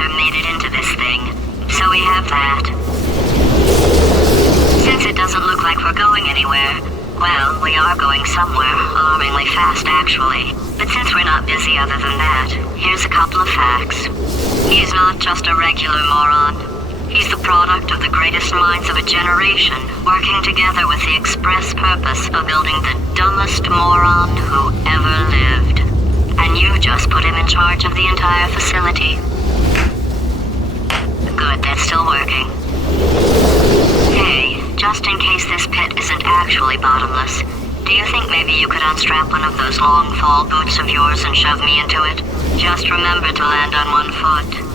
sensor made it into this thing, so we have that. Since it doesn't look like we're going anywhere, well, we are going somewhere, alarmingly fast actually. But since we're not busy other than that, here's a couple of facts. He's not just a regular moron. He's the product of the greatest minds of a generation, working together with the express purpose of building the dumbest moron who ever lived. And you just put him in charge of the entire facility. Good, that's still working. Hey, just in case this pit isn't actually bottomless, do you think maybe you could unstrap one of those long fall boots of yours and shove me into it? Just remember to land on one foot.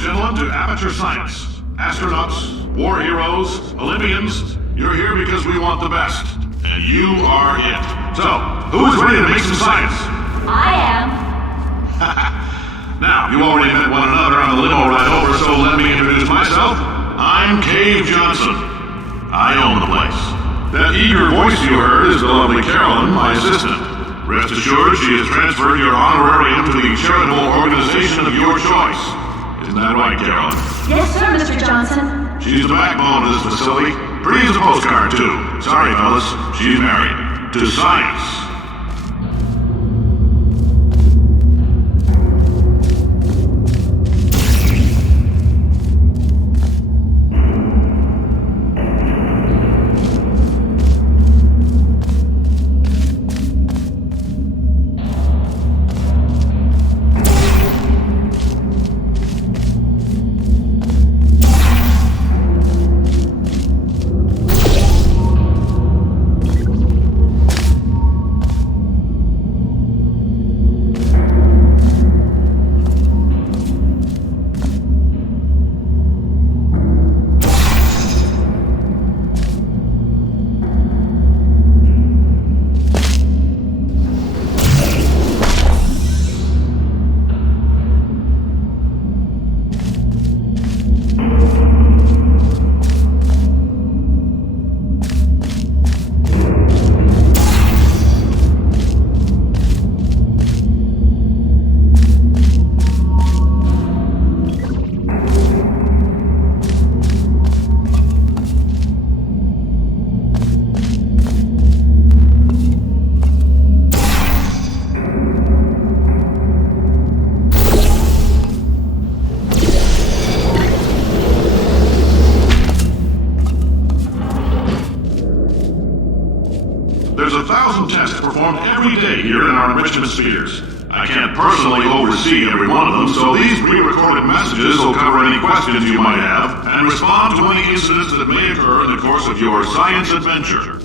and gentlemen, to amateur science. Astronauts, war heroes, Olympians, you're here because we want the best. And you are it. So, who is ready to make some science? I am. Now, you already met one another on the limo ride over, so let me introduce myself. I'm Cave Johnson. I own the place. That eager voice you heard is the lovely Carolyn, my assistant. Rest assured, she has transferred your honorarium to the charitable organization of your choice. Isn't that right, Carolyn? Yes, sir, Mr. Johnson. She's the backbone of this facility. Pretty as a postcard, too. Sorry, fellas. She's married. To science. There's 1,000 tests performed every day here in our enrichment spheres. I can't personally oversee every one of them, so these pre-recorded messages will cover any questions you might have and respond to any incidents that may occur in the course of your science adventure.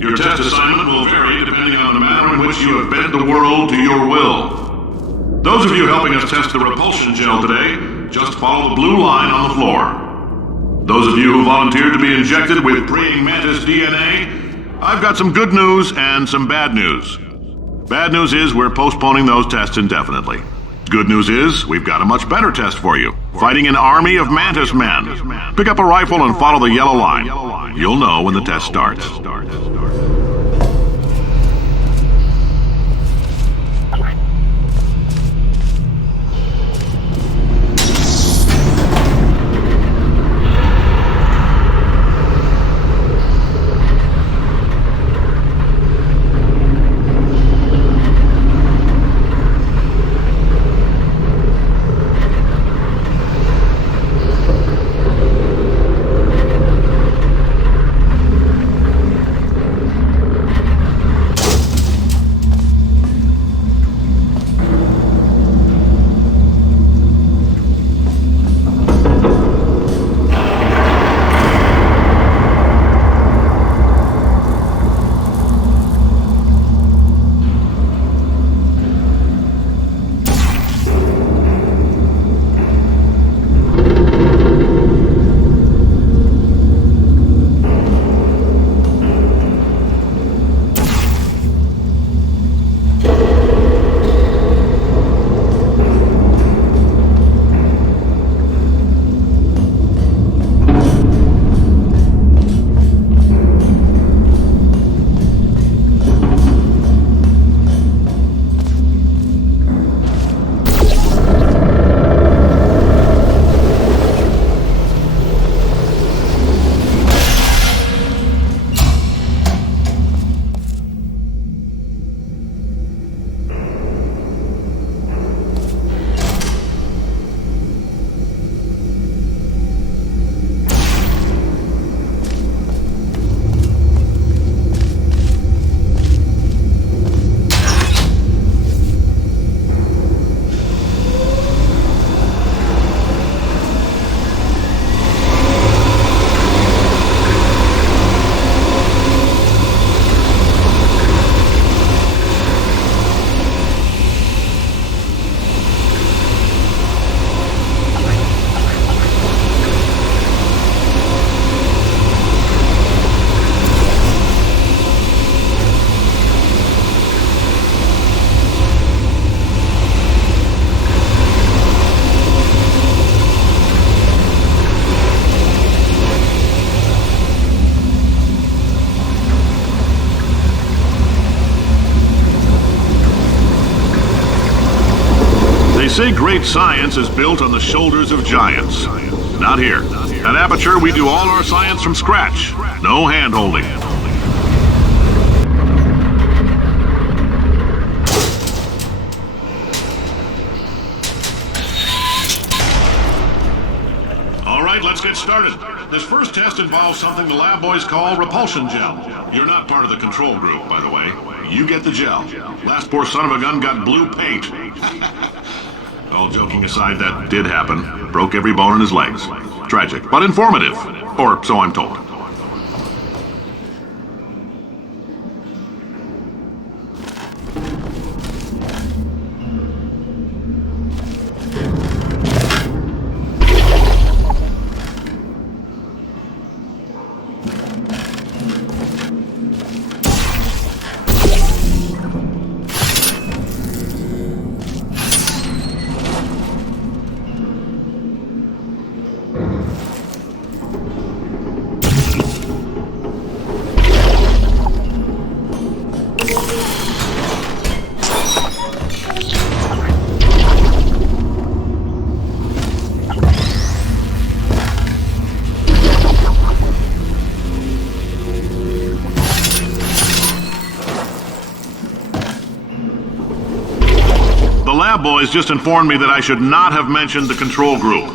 Your test assignment will vary depending on the manner in which you have bent the world to your will. Those of you helping us test the repulsion gel today, just follow the blue line on the floor. Those of you who volunteered to be injected with praying mantis DNA, I've got some good news and some bad news. Bad news is we're postponing those tests indefinitely. Good news is we've got a much better test for you. Fighting an army of mantis men. Pick up a rifle and follow the yellow line. You'll know when the test starts. say great science is built on the shoulders of giants. Not here. At Aperture, we do all our science from scratch. No hand-holding. All right, let's get started. This first test involves something the lab boys call repulsion gel. You're not part of the control group, by the way. You get the gel. Last poor son of a gun got blue paint. All joking aside, that did happen. Broke every bone in his legs. Tragic, but informative. Or so I'm told. Boys just informed me that I should not have mentioned the control group.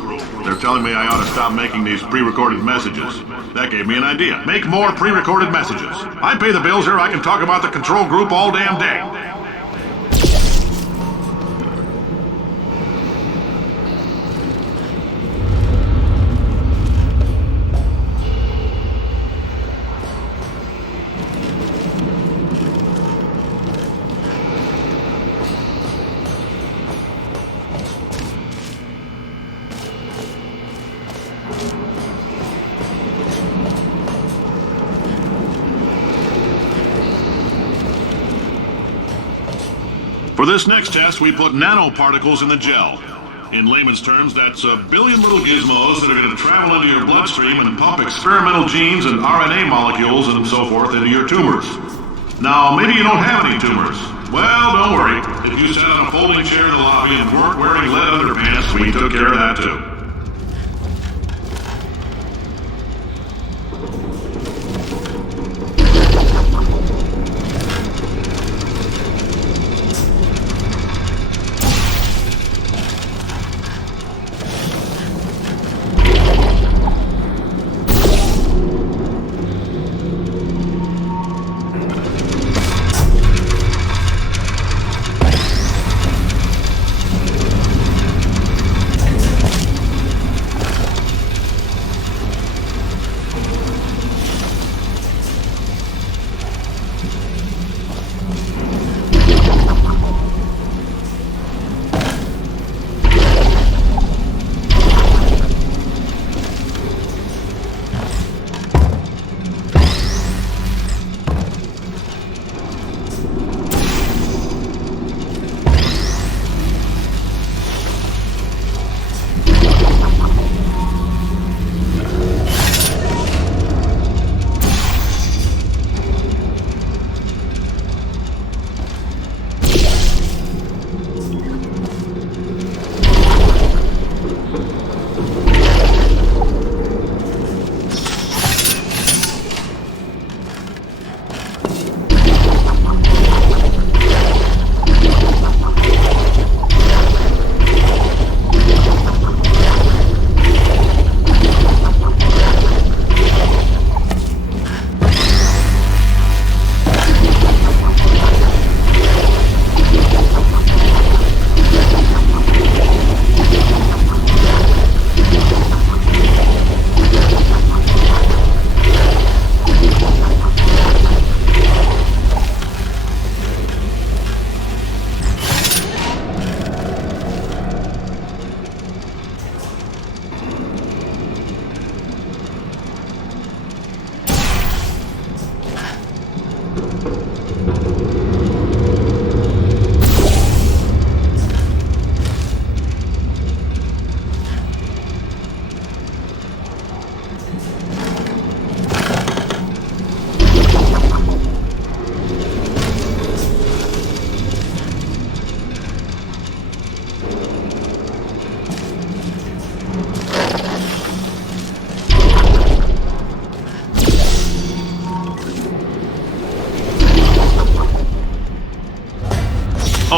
They're telling me I ought to stop making these pre-recorded messages. That gave me an idea. Make more pre-recorded messages. I pay the bills here, I can talk about the control group all damn day. For this next test, we put nanoparticles in the gel. In layman's terms, that's a billion little gizmos that are going to travel into your bloodstream and pump experimental genes and RNA molecules and so forth into your tumors. Now, maybe you don't have any tumors. Well, don't worry. If you sat on a folding chair in the lobby and weren't wearing lead underpants, we took care of that too.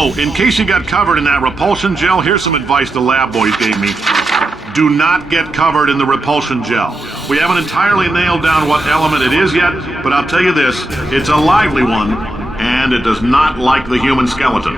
Oh, in case you got covered in that repulsion gel, here's some advice the lab boys gave me. Do not get covered in the repulsion gel. We haven't entirely nailed down what element it is yet, but I'll tell you this, it's a lively one, and it does not like the human skeleton.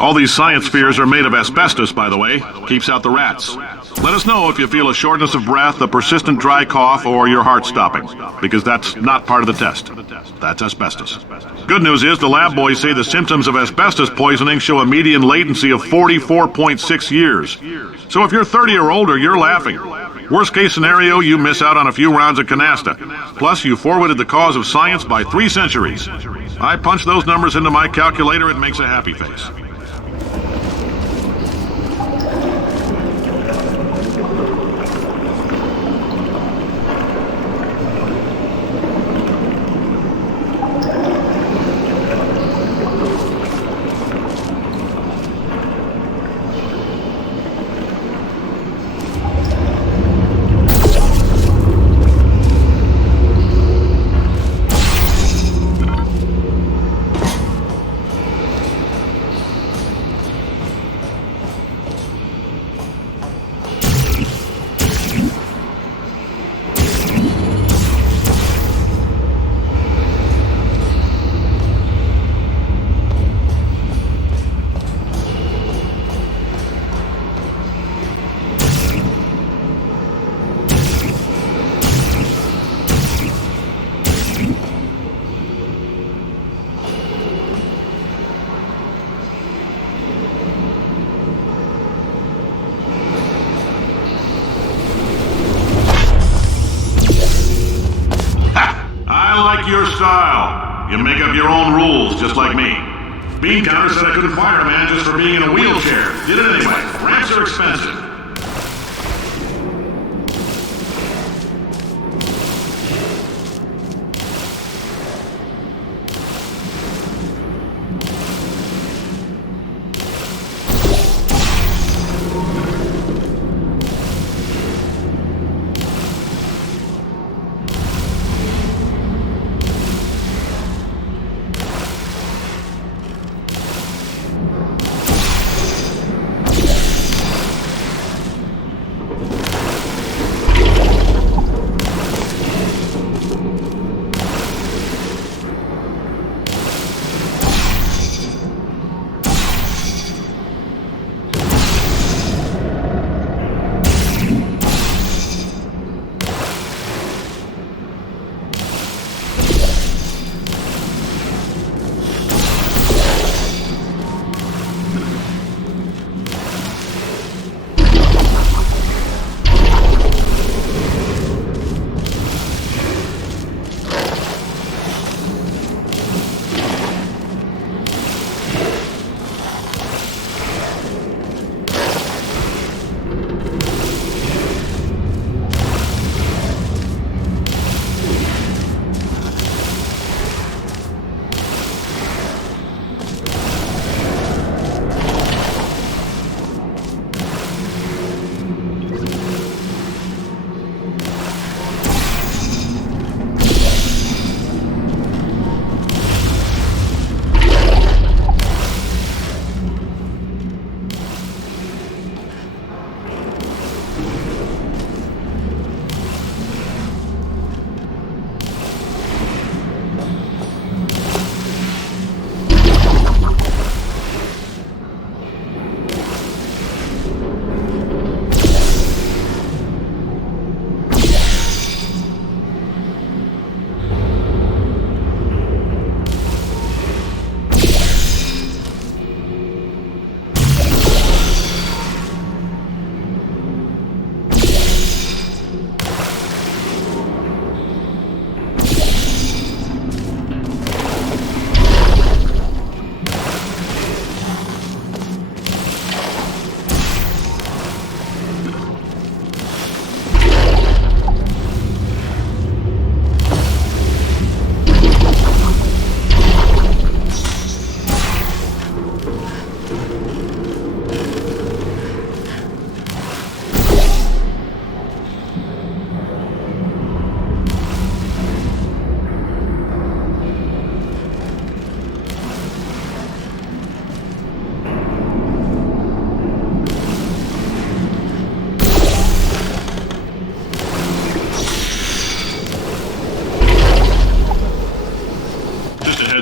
All these science spheres are made of asbestos, by the way. Keeps out the rats. Let us know if you feel a shortness of breath, a persistent dry cough, or your heart stopping, because that's not part of the test. That's asbestos. Good news is the lab boys say the symptoms of asbestos poisoning show a median latency of 44.6 years. So if you're 30 or older, you're laughing. Worst case scenario, you miss out on a few rounds of canasta. Plus, you forwarded the cause of science by 3 centuries. I punch those numbers into my calculator, it makes a happy face. I like your style. You make up your own rules, just like me. Bean Counter said I couldn't fire a man just for being in a wheelchair. Did it anyway. Ramps are expensive.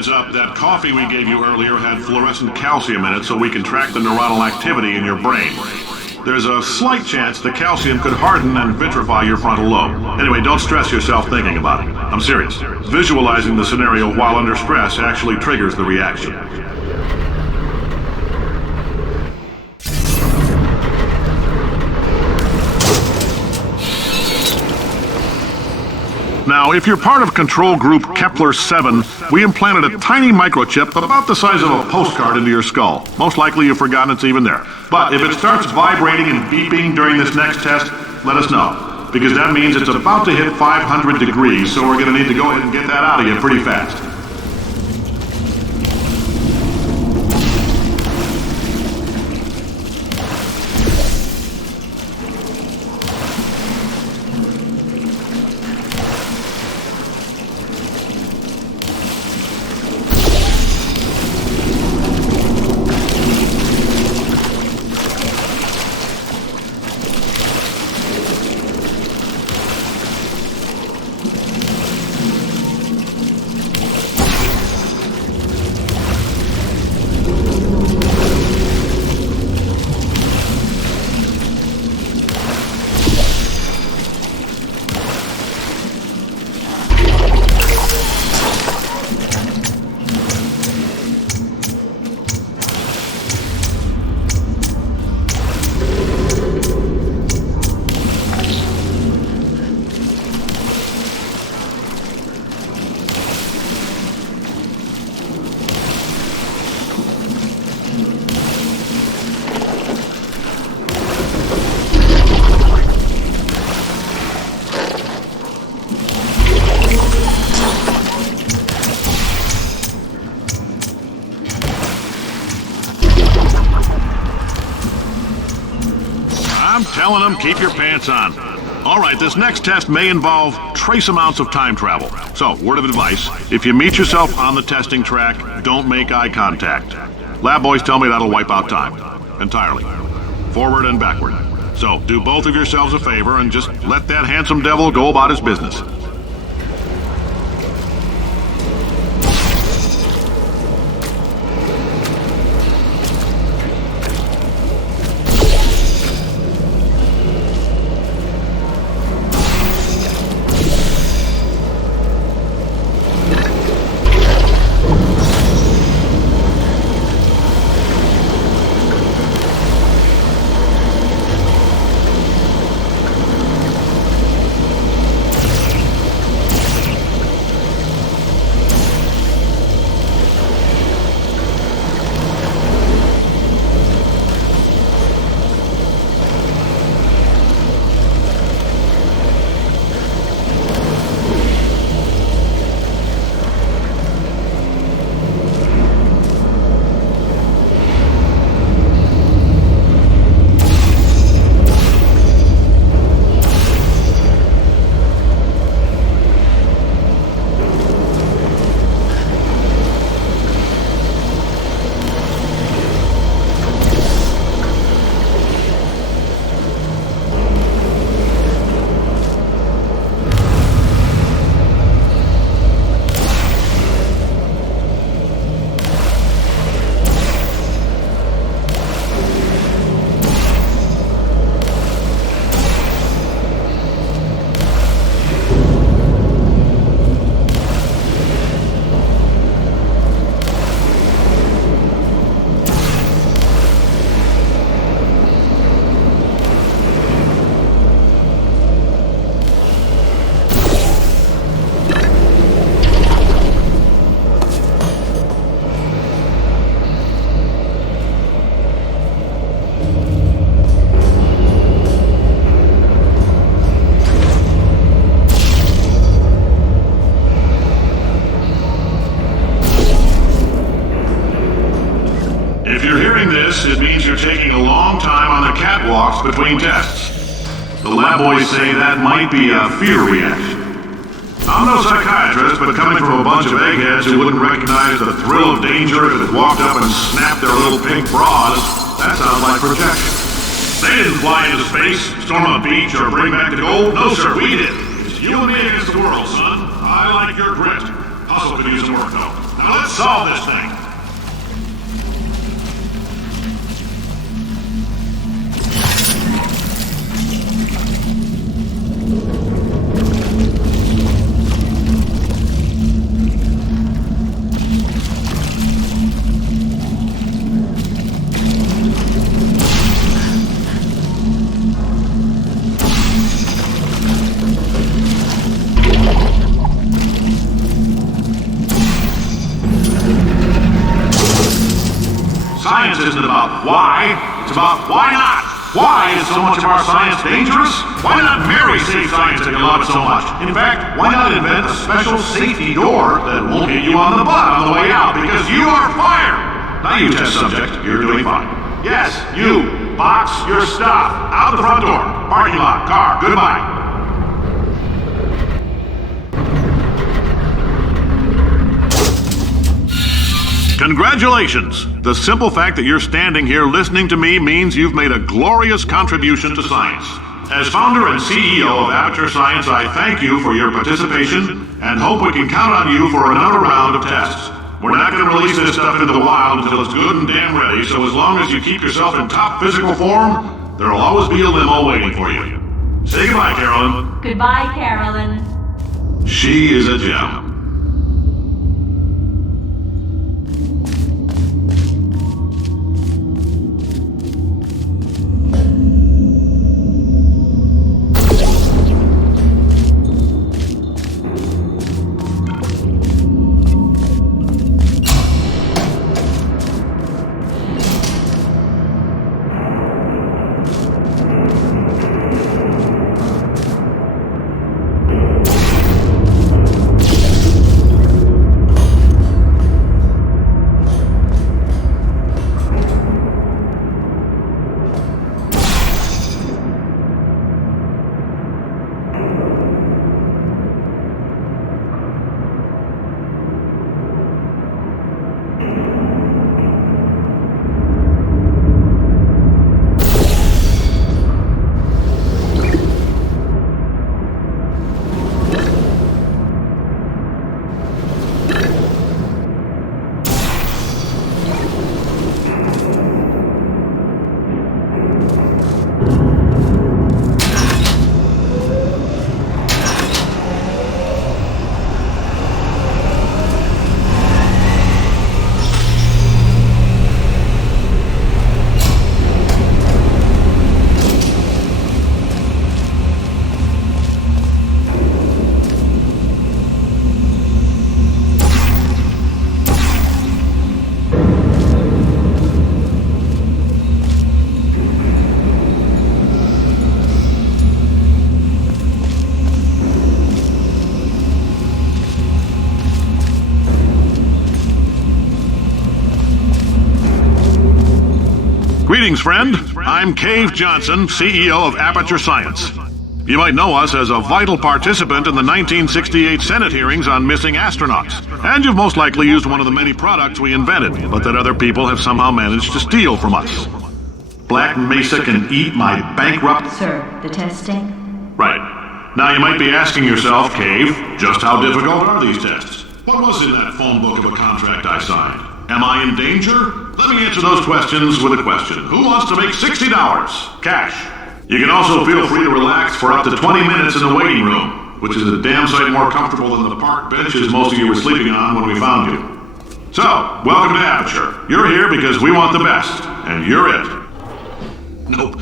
Heads up, that coffee we gave you earlier had fluorescent calcium in it so we can track the neuronal activity in your brain. There's a slight chance the calcium could harden and vitrify your frontal lobe. Anyway, don't stress yourself thinking about it. I'm serious. Visualizing the scenario while under stress actually triggers the reaction. Now, if you're part of control group Kepler 7, we implanted a tiny microchip about the size of a postcard into your skull. Most likely you've forgotten it's even there. But if it starts vibrating and beeping during this next test, let us know. Because that means it's about to hit 500 degrees, so we're going to need to go ahead and get that out of you pretty fast. I'm telling them, keep your pants on. All right, this next test may involve trace amounts of time travel. So, word of advice, if you meet yourself on the testing track, don't make eye contact. Lab boys tell me that'll wipe out time. Entirely. Forward and backward. So, do both of yourselves a favor and just let that handsome devil go about his business. It means you're taking a long time on the catwalks between tests. The lab boys say that might be a fear reaction. I'm no psychiatrist, but coming from a bunch of eggheads who wouldn't recognize the thrill of danger if it walked up and snapped their little pink bras, that sounds like projection. They didn't fly into space, storm a beach, or bring back the gold. No, sir, we did. It's you and me against the world, son. I like your grit. Hustle could use some work, though. Now let's solve this thing. Science isn't about why, it's about why not. Why is so much of our science dangerous? Why not marry safe science if you love it so much? In fact, why not invent a special safety door that won't hit you on the butt on the way out because you are fired? Now you test subject, you're doing fine. Yes, you, box your stuff. Out the front door, parking lot, car, goodbye. Congratulations! The simple fact that you're standing here listening to me means you've made a glorious contribution to science. As founder and CEO of Aperture Science, I thank you for your participation and hope we can count on you for another round of tests. We're not going to release this stuff into the wild until it's good and damn ready, so as long as you keep yourself in top physical form, there'll always be a limo waiting for you. Say goodbye, Carolyn. Goodbye, Carolyn. She is a gem. Greetings, friend. I'm Cave Johnson, CEO of Aperture Science. You might know us as a vital participant in the 1968 Senate hearings on missing astronauts. And you've most likely used one of the many products we invented, but that other people have somehow managed to steal from us. Black Mesa can eat my bankrupt... Sir, the testing? Right. Now you might be asking yourself, Cave, just how difficult are these tests? What was in that phone book of a contract I signed? Am I in danger? Let me answer those questions with a question. Who wants to make $60? Cash. You can also feel free to relax for up to 20 minutes in the waiting room, which is a damn sight more comfortable than the park benches most of you were sleeping on when we found you. So, welcome to Aperture. You're here because we want the best, and you're it. Nope.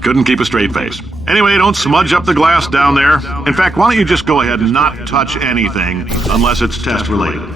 Couldn't keep a straight face. Anyway, don't smudge up the glass down there. In fact, why don't you just go ahead and not touch anything unless it's test related.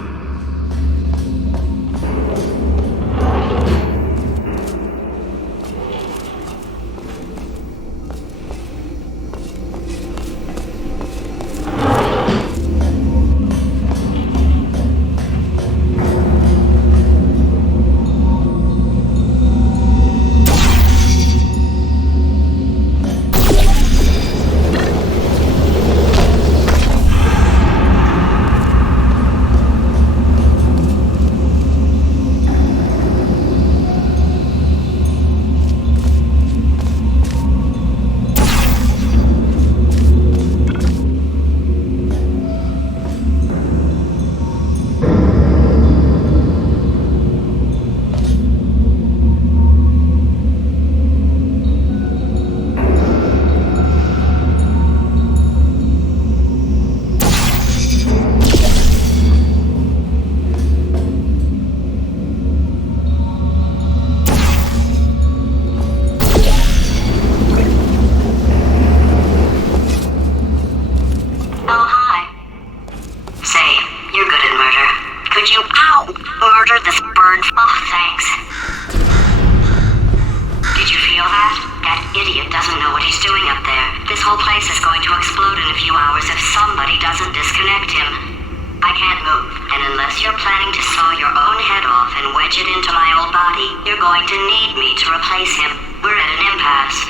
injected into my old body. You're going to need me to replace him. We're at an impasse.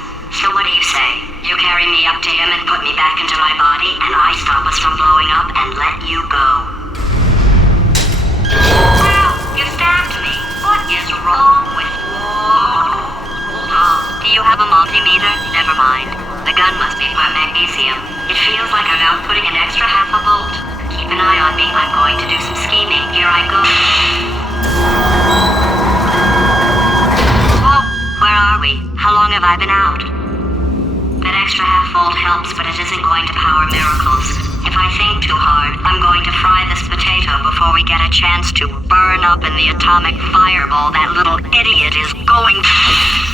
So what do you say? You carry me up to him and put me back into my body, and I stop us from blowing up and let you go. Wow, you stabbed me. What is wrong with you? Hold on. Do you have a multimeter? Never mind. The gun must be for magnesium. It feels like I'm outputting an extra half a volt. Keep an eye on me. I'm going to do some scheming. Here I go. Whoa, where are we? How long have I been out? That extra half volt helps, but it isn't going to power miracles. If I think too hard, I'm going to fry this potato before we get a chance to burn up in the atomic fireball that little idiot is going to...